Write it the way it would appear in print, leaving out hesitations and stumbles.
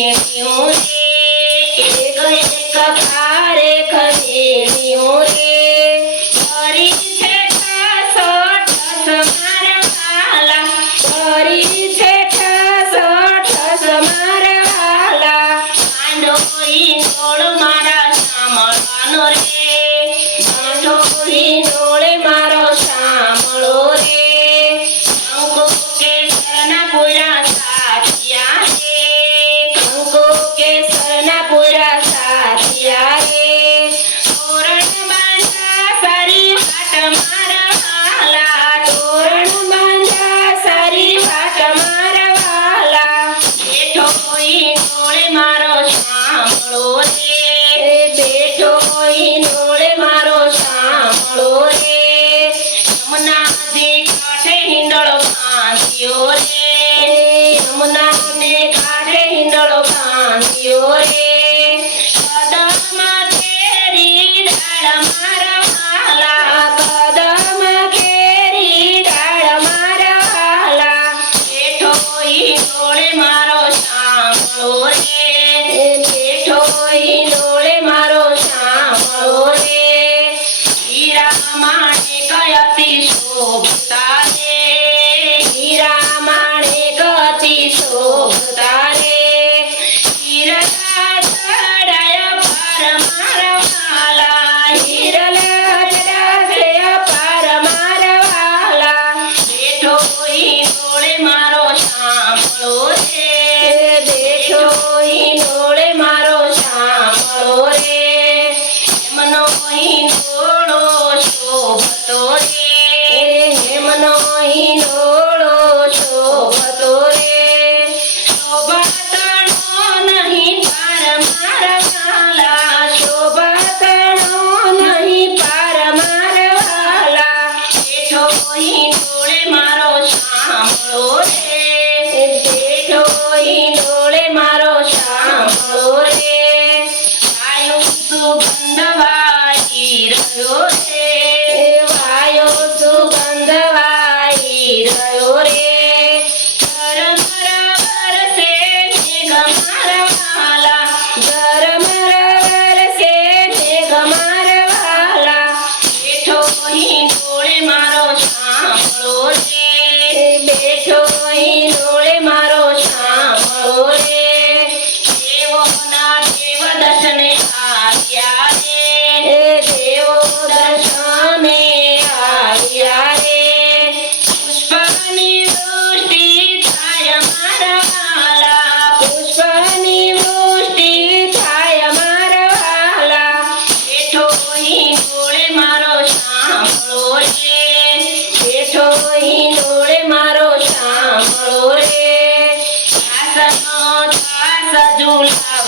વીણ્યું રે એક એક ખારે ખરીદ્યું રે કરી છે ઠસો ઠસ મારા વાલા કરી છે ઠસો ઠસ મારા વાલા માંડો ઈંડોળ મારા સાંભળવાનો રે માંડો ઈંડોળ મારો સાંભળો રે કંકુ કેસરના પૂરા સાથિયા રે કંકુ કેસરના પૂરા સાથિયા રે તોરણ બાંધા સારી વાટ મારા વાલા તોરણ બાંધા સારી વાટ મારા વાલા બેઠો ઈંડોળે મારો સાંભળો રે બેઠો ઈંડોળે મારો સાંભળો રે યમુનાજી કાંઠે હિંડોળો બાંધ્યો રે યમુનાજી કાંઠે હિંડોળો બાંધ્યો રે કદમ કેરી ડાળ મારા વાલા કદમ કેરી ડાળ મારા વાલા બેઠો ઈંડોળે મારો સાંભળો રે બેઠો ઈંડોળે મારો સાંભળો રે હીરા માણેક અતિ શોભતા રે હીરા માણેક અતિ શોભતા રે હીરલા જડાય પાર મારા વાલા હીરલા જડાય પાર મારા વાલા બેઠો ઈંડોળે મારો સાંભળો રે બેઠો ઈંડોળે મારો સાંભળો રે હેમનો ઈંડોળો શોભતો રે હેમનો ઈંડોળો શોભતો રે શોભાતણો નહીં પાર મારા વાલા શોભાતણો નહીં પાર મારા વાલા બેઠો ઈંડોળે મારો સાંભળો રે બેઠો ઈંડોળે મારો સાંભળો રે વાયુ સુગંધ વાઈ રહ્યો રે વાયુ સુગંધ વાઈ રહ્યો રે ઝરમર વરસે મેઘ મારા વાલા ઝરમર વરસે મેઘ મારા વાલા બેઠો ઈંડોળે મારો સાંભળો રે બેઠો ઈંડોળે મારો સાંભળો રે દેવોના દેવ દર્શને આવ્યા રે દેવો દર્શને આવ્યા રે પુષ્પની વૃષ્ટિ થાય મારા વાલા પુષ્પની વૃષ્ટિ થાય મારા વાલા બેઠો ઈંડોળે મારો સાંભળો રે બેઠો ઈંડોળે મારો સાંભળો રે દાસનો દાસ ઝૂલા